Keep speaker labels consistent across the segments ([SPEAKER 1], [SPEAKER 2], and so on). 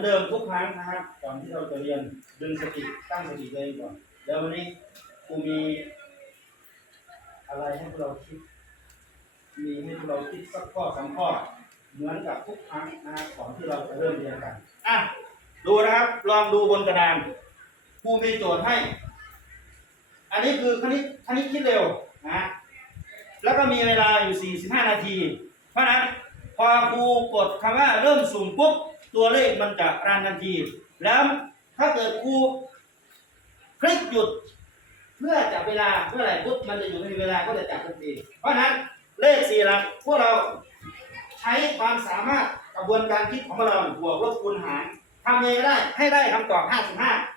[SPEAKER 1] อนเดิมทุกครั้งนะครับก่อนที่เราจะเรียนดึงสติตั้งสติตัวเองก่อนเดี๋ยววันนี้ครูมีอะไรให้พวกเราคิด มีให้พวกเราคิดสักข้อสองข้อเหมือนกับทุกครั้งนะครับก่อนที่เราจะเริ่มเรียนกันอะดูนะครับ ลองดูบนกระดานครูมีโจทย์ให้ อันนี้คือคณิตคณิตคิดเร็วนะแล้วก็มีเวลาอยู่ 45 นาที เพราะนั้นพอครูกดคำว่าเริ่มสุ่มปุ๊บ ตัวเลขมันจะรันทันที แล้วถ้าเกิดครูคลิกหยุดเพื่อจับเวลาเมื่อไหร่ปุ๊บมันจะอยู่ในเวลาก็จะจับทันที เพราะฉะนั้นเลขสี่หลักพวกเราใช้ความสามารถกระบวนการคิดของเราบวกลบคูณหารทำยังไงได้ให้ได้คำตอบ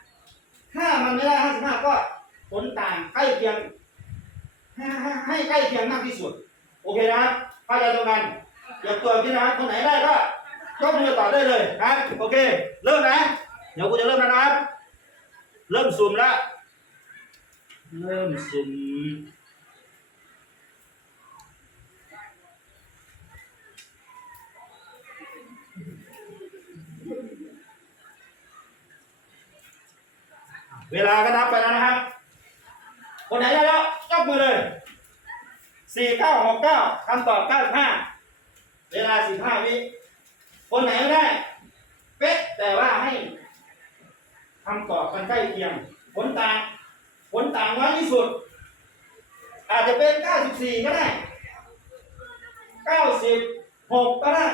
[SPEAKER 1] 55 ถ้ามันไม่ได้ 55 ก็ผลต่างใกล้เคียงให้ใกล้เคียงมากที่สุด โอเคนะครับเข้าใจตรงกันเดี๋ยวตัวพี่นะครับคนไหนได้ก็ กมือต่อได้เลยนะโอเค เริ่มนะ เดี๋ยวกูจะเริ่มแล้วนะครับ เริ่มสุ่มล้วเริ่มสุ่มเวลาก็นับไปแล้วนะครับ คนไหนได้แล้วยกมือเลย สี่เก้าหกเก้าคำตอบเก้าห้า เวลาสิบห้าวิ คนไหนไม่ได้เป๊ะแต่ว่าให้คำตอบมันใกล้เคียงผลต่างผลต่างน้อยที่สุด อาจจะเป็นเก้าสิบสี่ก็ได้เก้าสิบหกก็ได้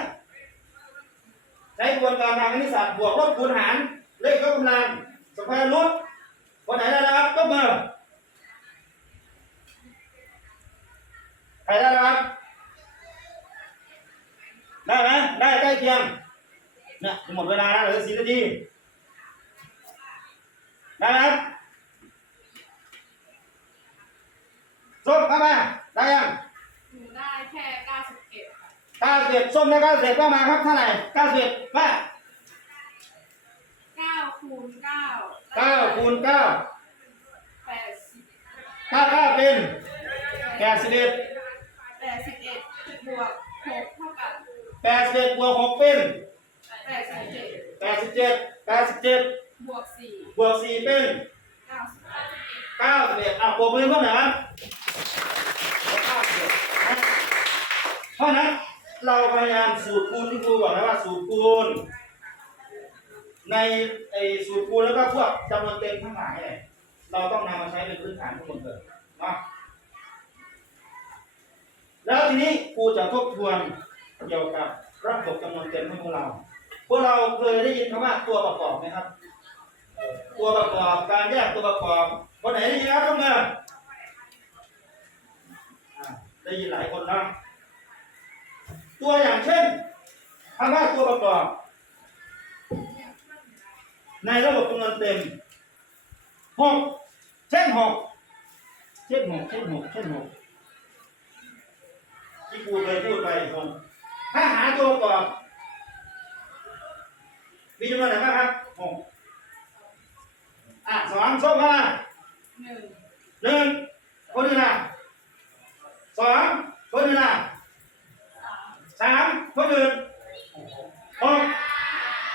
[SPEAKER 1] ใช้กระบวนการทางคณิตศาสตร์บวกลบคูณหาร เลขยกกำลังสแควร์รูทคนไหนได้แล้วครับยกมือใครได้แล้วครับ ได้ไหมได้ใกล้เคียงเนี่ยหมดเวลาแล้วเหลือสี่นาทีได้ไหมครับส้มเข้ามาได้ยัง
[SPEAKER 2] หนูได้แค่เก้าสิบเอ็ดค่ะ
[SPEAKER 1] เก้าสิบส้มได้เก้าสิบเข้ามาครับเท่าไหร่เก้าสิบมา
[SPEAKER 2] เก้าคูณเก้า
[SPEAKER 1] เก้าคูณเก้า
[SPEAKER 2] แปดสิบ
[SPEAKER 1] เก้าเก้าเป็นแปดสิบเอ็ด
[SPEAKER 2] แปดสิบเอ็ดบวกหกเท่ากับ
[SPEAKER 1] แปดสิบเอ็ดบวกหกเป็น
[SPEAKER 2] แปดสิบเจ็ด
[SPEAKER 1] แปดสิบเจ็ดแปดสิบเจ็ด
[SPEAKER 2] บวกสี่
[SPEAKER 1] บวกสี่เป็น
[SPEAKER 2] เก้าสิบ
[SPEAKER 1] เก้าสิบเอ็ดอะปรบมือเพื่อนหน่อยครับเพราะนั้นเราพยายามสูตรคูณที่ครูบอกนะว่าสูตรคูณในไอ้สูตรคูณแล้วก็พวกจำนวนเต็มทั้งหลายเนี่ยเราต้องนำมาใช้เป็นพื้นฐานทั้งหมดเลยนะแล้วทีนี้ครูจะทบทวน เกี่ยวกับระบบจำนวนเต็มให้พวกเรา พวกเราเคยได้ยินคำว่าตัวประกอบไหมครับ ตัวประกอบการแยกตัวประกอบคนไหนได้ยินครับยกมืออ่าได้ยินหลายคนนะตัวอย่างเช่นคำว่าตัวประกอบ ในระบบจำนวนเต็มหกเช่นหกเช่นหกเช่นหกเช่นหกที่ครูเคยพูดไปหก ถ้าหาตัวประกอบ มีจำนวนไหนบ้างครับหกอะสองส้มเข้ามา
[SPEAKER 2] หนึ่ง
[SPEAKER 1] หนึ่งคนอื่นล่ะสองคนอื่นล่ะสามคนอื่นหก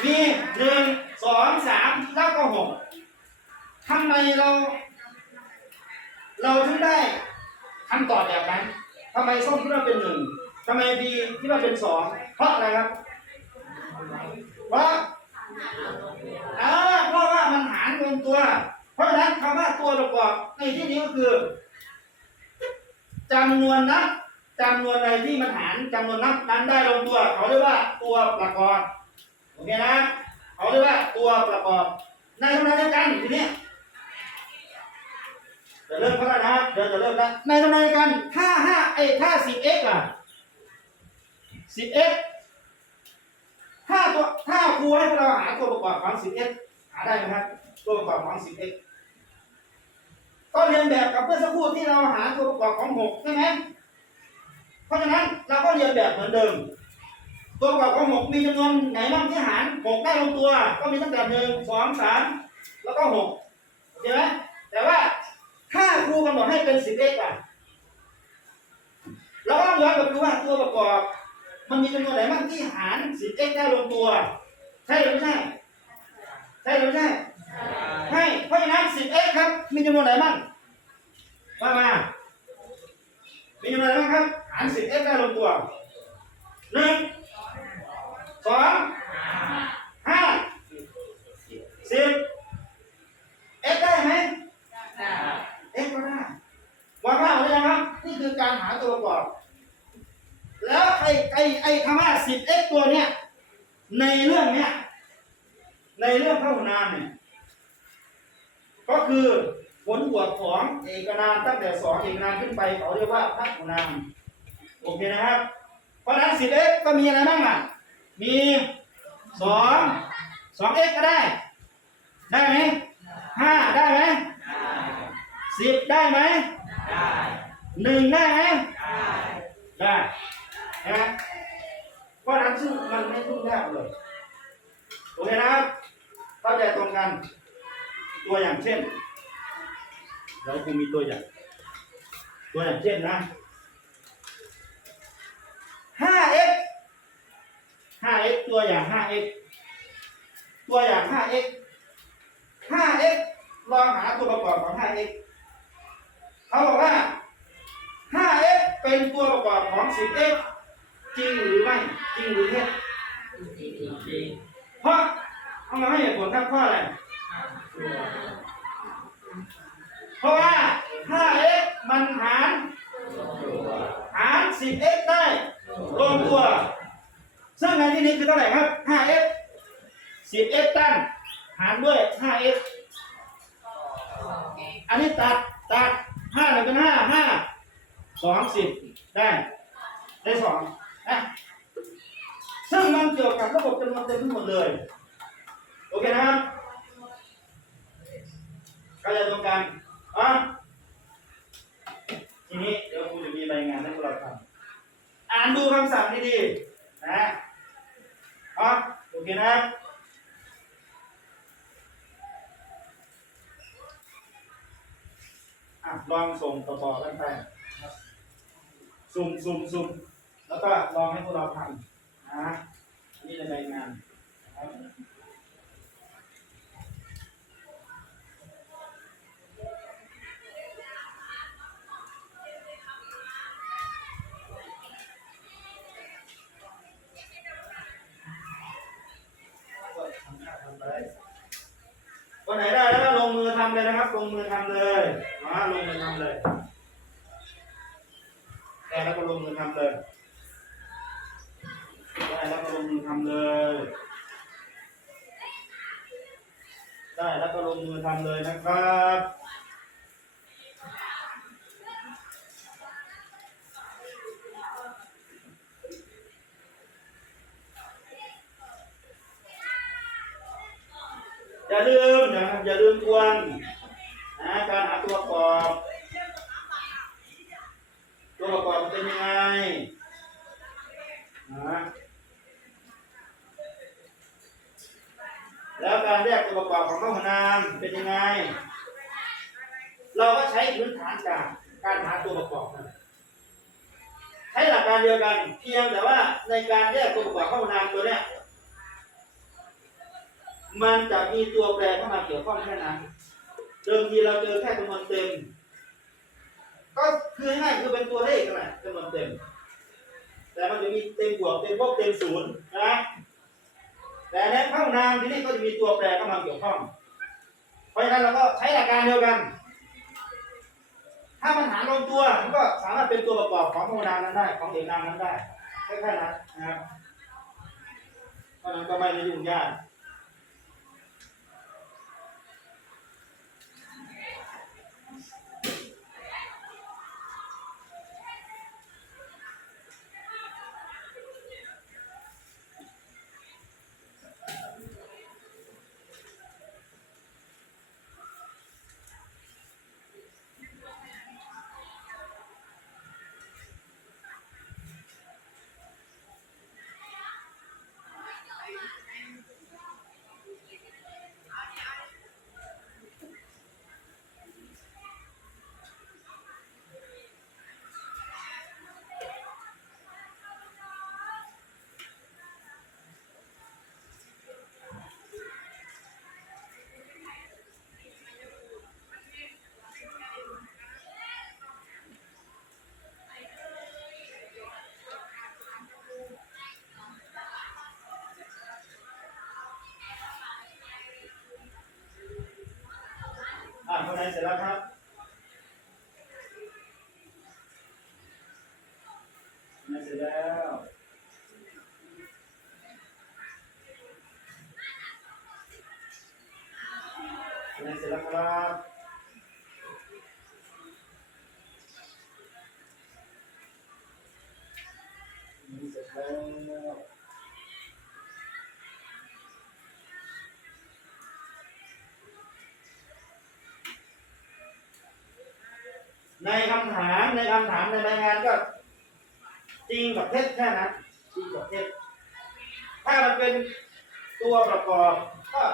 [SPEAKER 1] มีหนึ่งสองสามแล้วก็หกทำไมเรา เราถึงได้คำตอบแบบนั้นทำไมส้มคิดว่าเป็นหนึ่งทำไมบีคิดว่าเป็นสองเพราะอะไรครับ เพราะ อ่าเพราะว่ามันหารลงตัว เพราะฉะนั้นคำว่าตัวประกอบในที่นี้ก็คือจำนวนนับจำนวนใดที่ มันหารจำนวนนับนั้นได้ลงตัว เขาเรียกว่าตัวประกอบโอเคนะเขาเรียกว่าตัวประกอบในทำนองเดียวกันทีนี้จะเริ่มเขาแล้วนะเดี๋ยวจะเริ่มแล้วในทำนองเดียวกันถ้าห้าเอ้ถ้าสิบเอ็กล่ะสิบเอ็กถ้าตัวถ้าครูให้เราหาตัวประกอบของ 10x หาได้ไหมครับตัวประกอบของ 10x ก็เรียนแบบกับเมื่อนสักครู่ที่เราหาตัวประกอบของ6ใช่ไหม เพราะฉะนั้นเราก็เรียนแบบเหมือนเดิม ตัวประกอบของ6มีจำนวนไหนบ้างที่หาร6ได้ลงตัว ก็มีตั้งแต่1 2 3แล้วก็6โอเคไหมแต่ว่าถ้าครูกำหนดให้เป็น 10x อะเราก็ต้องย้อนกลับไปดูว่าตัวประกอบ มันมีจำนวนไหนบ้างที่หาร 10x ได้ลงตัว ใช่หรือไม่ใช่ใช่หรือไม่ใช่ให้เพราะฉะนั้น 10x ครับ มีจำนวนไหนบ้างว่ามามีจำนวนอะไรบ้างครับ หาร 10x ได้ลงตัวหนึ่งสองห้าสิบ x ได้ไหม x ก็ได้วางภาพไว้ยังครับ นี่คือการหาตัวประกอบแล้วไอ้ไอ้ไอ้คำว่า 10x ตัวเนี้ยในเรื่องเนี้ยในเรื่องพหุนามเนี่ยก็คือผลบวกของเอกนามตั้งแต่สองเอกนามขึ้นไปเขาเรียกว่าพหุนาม โอเคนะครับ เพราะฉะนั้น 10x ก็มีอะไรบ้างอะ มีสองสอง x ก็ได้ ได้ไหมห้าได้ไหมสิบได้ไหมได้หนึ่งได้ไหมได้นะเพราะนั้นซึ่งมันไม่ทุกยากเลยโอเคนะครับเข้าใจตรงกัน ตัวอย่างเช่น เราคงมีตัวอย่าง ตัวอย่างเช่นนะ 5x 5x ตัวอย่าง 5x ตัวอย่าง 5x 5x ลองหาตัวประกอบของ 5x เขาบอกว่า 5x เป็นตัวประกอบของ 10x จริงหรือไม่ จริงหรือเท็จเพราะเอามาให้เหตุผลครับเพราะอะไรเพราะว่า 5x มันหาร หาร 10x ได้ รวมตัวซึ่งในที่นี้คือเท่าไหร่ครับ 5x 10x ตั้งหารด้วย 5x อันนี้ตัดตัด5เลยเป็น5 5 2 10 ได้ได้2นะซึ่งมันเกี่ยวกับระบบจำนวนเต็มทั้งหมดเลย โอเคนะครับเข้าใจตรงกันอะทีนี้เดี๋ยวครูจะมีรายงานให้พวกเราทำ อ่านดูคำสั่งดีๆนะอะโอเคนะอะลองส่งต่อๆกันไปสุ่มสุ่มสุ่มแล้วก็ลองให้พวกเราทำนะอันนี่ในรายงาน มือทำเลยนะครับ ลงมือทำเลยมาลงมือทำเลยได้แล้วก็ลงมือทำเลยได้แล้วก็ลงมือทำเลย ได้แล้วก็ลงมือทำเลยนะครับ อย่าลืมทวนนะการหาตัวประกอบ ตัวประกอบเป็นยังไงนะแล้วการแยกตัวประกอบของพหุนามเป็นยังไง เราก็ใช้พื้นฐานจากการหาตัวประกอบนั่นใช้หลักการเดียวกัน เพียงแต่ว่าในการแยกตัวประกอบพหุนามตัวเนี้ย มันจะมีตัวแปรเข้ามาเกี่ยวข้องแค่นั้น เดิมทีเราเจอแค่จำนวนเต็ม ก็คือง่ายคือเป็นตัวเลขนั่นแหละจำนวนเต็ม แต่มันจะมีเต็มบวกเต็มลบเต็มศูนย์นะแต่ในข้างนามที่นี่ก็จะมีตัวแปรเข้ามาเกี่ยวข้อง เพราะฉะนั้นเราก็ใช้หลักการเดียวกัน ถ้ามันหารลงตัวมันก็สามารถเป็นตัวประกอบของพหุนามนั้นได้ ของเอกนามนั้นได้แค่นั้นนะครับเพราะฉะนั้นก็ไม่ได้ยุ่งยาก เสร็จแล้วครับไหนเสร็จแล้วไหนเสร็จแล้วครับ ในคำถามในรายงานก็ จริงกับเท็จแค่นั้นจริงกับเท็จถ้ามันเป็นตัวประกอบก็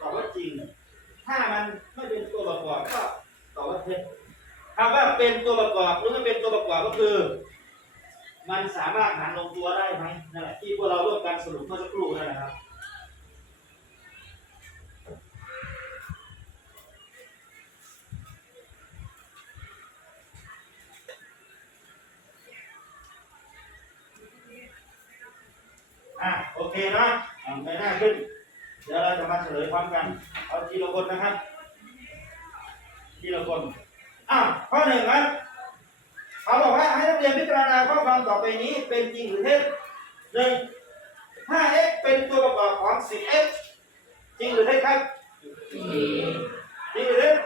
[SPEAKER 1] ตอบว่าจริง ถ้ามันไม่เป็นตัวประกอบก็ตอบว่าเท็จคำว่าเป็นตัวประกอบหรือไม่เป็นตัวประกอบก็คือ มันสามารถหารลงตัวได้ไหมนั่นแหละที่พวกเราร่วมกันสรุปเมื่อสักครู่นั่นแหละครับ เคเนาะอะไม่น่าขึ้น เดี๋ยวเราจะมาเฉลยพร้อมกัน เอาทีละคนนะครับ ทีละคนอะข้อหนึ่งครับเขาบอกว่าให้นักเรียนพิจารณาข้อความต่อไปนี้เป็นจริงหรือเท็จหนึ่ง 5x เป็นตัวประกอบของ 10x จริงหรือเท็จครับ จริงหรือเท็จ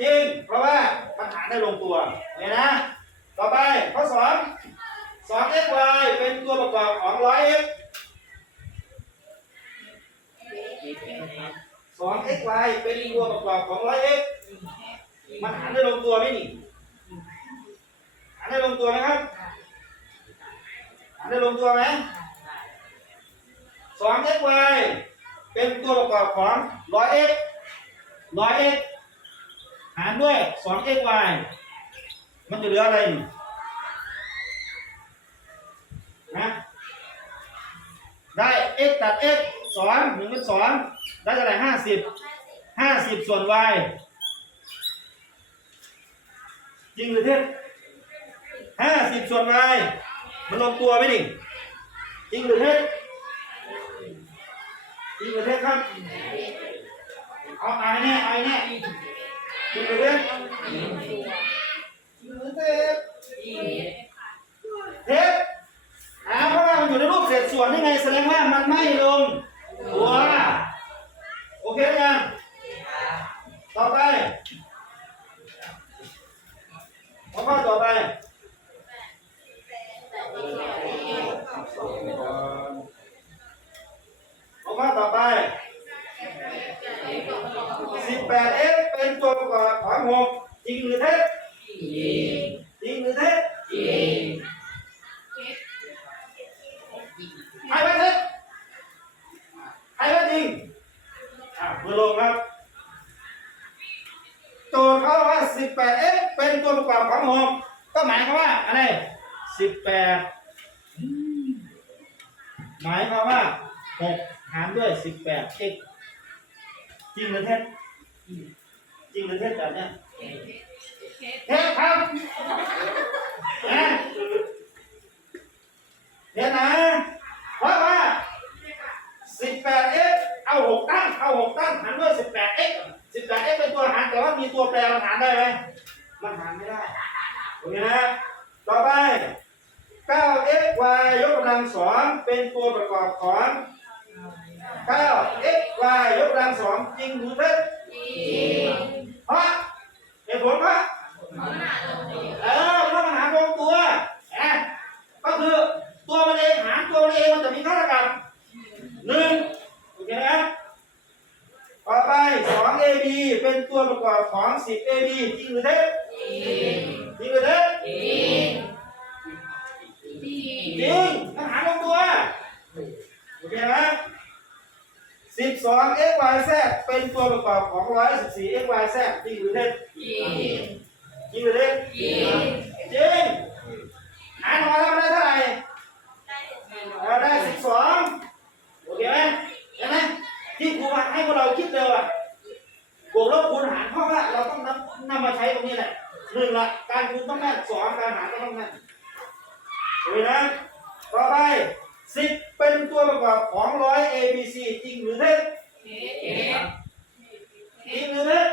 [SPEAKER 1] จริง เพราะว่ามันหารได้ลงตัวเห็นนะ ต่อไปข้อสอง 2xy เป็นตัวประกอบของ 100x 2xy เป็นตัวประกอบของ 100x มันหารได้ลงตัวไหมนี่หารได้ลงตัวไหมครับหารได้ลงตัวไหม 2xy เป็นตัวประกอบของ 100x 100x หารด้วย 2xy มันจะเหลืออะไรนี่นะได้ x ตัด x สองหนึ่งเป็นสองได้เท่าไหร่ห้าสิบห้าสิบส่วน y จริงหรือเท็จห้าสิบส่วน y มันลงตัวไหมนี่จริงหรือเท็จจริงหรือเท็จครับเอาไอ้แน่ไอ้แน่จริงหรือเท็จจริงหรือเท็จเท็จอ่าเพราะว่ามันอยู่ในรูปเศษส่วนนี่ไงแสดงว่ามันไม่ลง 18x เป็นตัวประกอบของ6ก็หมายความว่าอะไร18หมายความว่า6หารด้วย 18x จริงหรือเท็จจริงหรือเท็จแบบเนี้ยเท็จครับนะเท็จนะเพราะว่า 18x เอา6ตั้งเอา6ตั้งหารด้วย 18x 18x เอ็กเป็นตัวหารแต่ว่ามีตัวแปรมันหารได้ไหมมันหารไม่ได้โอเคนะต่อไป 9xy ยกกำลังสองเป็นตัวประกอบของ 9xy ยกกำลังสองจริงหรือเท็จเพราะเหตุผลว่าเออเพราะมันหารลงตัวนะก็คือตัวมันเองหารตัวมันเองมันจะมีค่าเท่ากับหนึ่งโอเคนะต่อไป 2ab เป็นตัวประกอบของ 10ab จริงหรือเท็จจริงหรือเท็จจริงมันหารลงตัวโอเคนะ 12 x y z เป็นตัวประกอบของ 114 x y z จริงหรือเท็จจริงหรือเท็จจริงหารออกมาแล้วมันได้เท่าไหร่เราได้ 12 โอเคไหมเห็นไหมที่ครูให้พวกเราคิดเร็วอะบวกลบคูณหารเพราะว่าเราต้องนำนำมาใช้ตรงนี้แหละหนึ่งละการคูณต้องแม่นสองการหารก็ต้องแม่นโอเคนะ ต่อไป 10 เป็นตัวประกอบของ 100 a b c จริงหรือเท็จ จริง จริงหรือเท็จ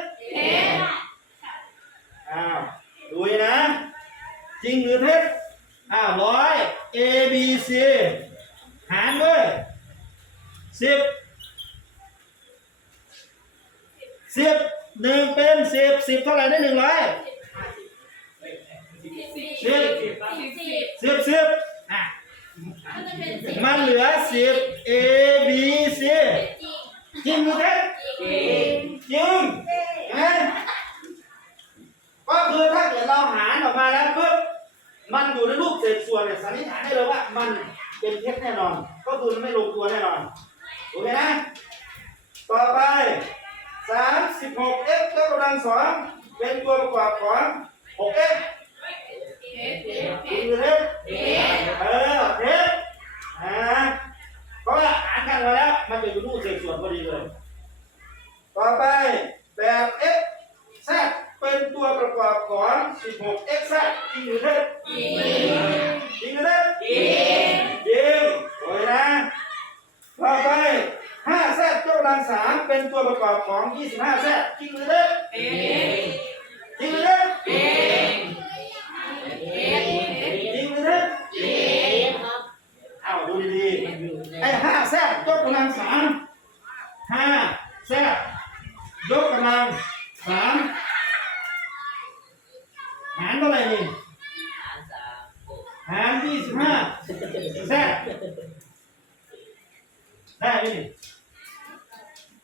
[SPEAKER 1] อ่าร้อย A B C หารด้วยสิบ สิบหนึ่งเป็นสิบสิบเท่าไหร่ได้หนึ่งร้อย
[SPEAKER 2] สิบ
[SPEAKER 1] สิบ
[SPEAKER 2] สิบ
[SPEAKER 1] มันเหลือสิบ A B C จริงหรือเท็จ
[SPEAKER 2] จริง
[SPEAKER 1] จริงนไหมก็คือถ้าเกิดเราหารออกมาแล้วปุ๊บมันอยู่ในรูปเศษส่วนเนี่ยสันนิษฐานได้เลยว่ามันเป็นเท็จแน่นอน ก็คือมันไม่ลงตัวแน่นอนโอเคนะ ต่อไป 36 x เท่ากับดังสอ
[SPEAKER 2] ง
[SPEAKER 1] เป็นตัวประกอบของ 6x 5 z ยกกำลังสามหารเท่าไหร่นี่ หารยี่สิบห้าแซ่ได้ไหมนี่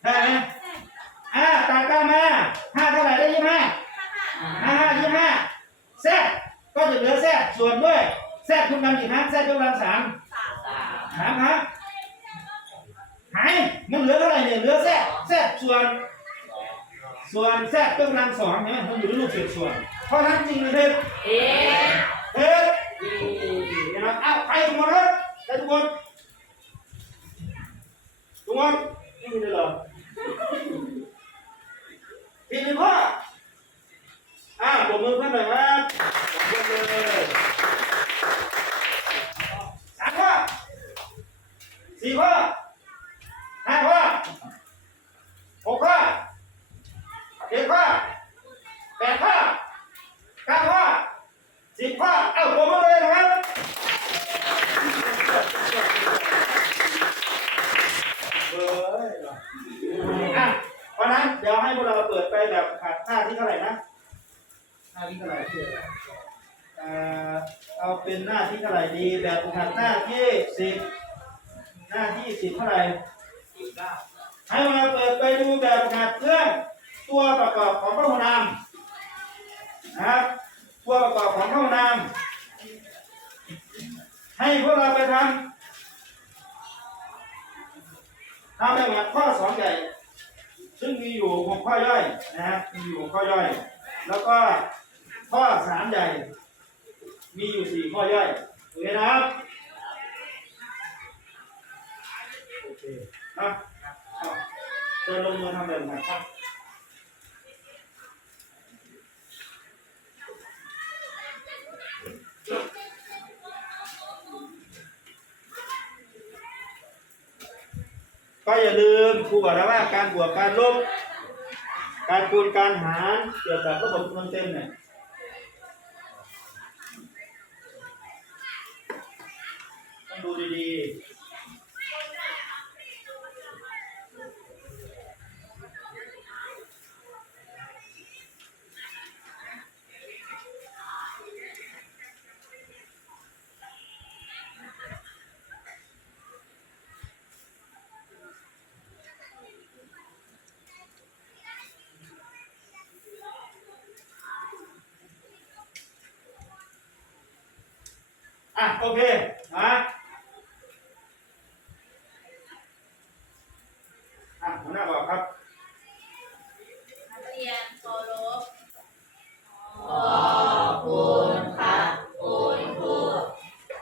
[SPEAKER 1] ได้ไหมอ่าตัดเก้ามาห้าเท่าไหร่ได้ยี่สิบห้าห้าห้ายี่สิบห้าแซ่ก็จะเหลือแซ่ส่วนด้วยแซ่คุณกำกี่ครั้งแซ่ยกกำลังสามสามครั้งหายมันเหลือเท่าไหร่เนี่ยเหลือแซ่แซ่ส่วน ส่วนแซ่ยกกำลังสองเนี่ยมันอยู่ในรูปเศษส่วน เพราะฉะนั้นจริงหรือเท็จ
[SPEAKER 2] เท็จ
[SPEAKER 1] เฮ้ยเห็นไหมอ้าวใครทุกคนครับใครทุกคน ทุกคนนี่มีเลยเหรอผิดหนึ่งข้ออ้าวปรบมือเพื่อนหน่อยครับปรบมือเลยสามข้อสี่ข้อห้าข้อหกข้อเจ็ดข้อแปดข้อเก้าข้อ สิบข้อเอ้าผมมาเลยนะครับเบอร์อะเพราะนั้นเดี๋ยวให้พวกเราเปิดไปแบบขาดหน้าที่เท่าไหร่นะหน้าที่เท่าไหร่เอ่อเอาเป็นหน้าที่เท่าไหร่ดีแบบขาดหน้าที่สิบหน้าที่สิบเท่าไหร่ให้พวกเราเปิดไปดูแบบขาดเครื่องตัวประกอบของพระนามนะครับตัวประกอบของห้องน้ำให้พวกเราไปทำทำแบบข้อสองใหญ่ ซึ่งมีอยู่หกข้อย่อยนะฮะมีอยู่หกข้อย่อย แล้วก็ข้อสามใหญ่ มีอยู่สี่ข้อย่อยโอเคนะครับโอเคนะเอลงมือทำแบบไหนครับ ก็อย่าลืมครูบอกแล้วว่าการบวกการลบ การคูณการหารเกี่ยวกับระบบคำนวณเต็มเนี่ยต้องดูดีๆ อะโอเคนะ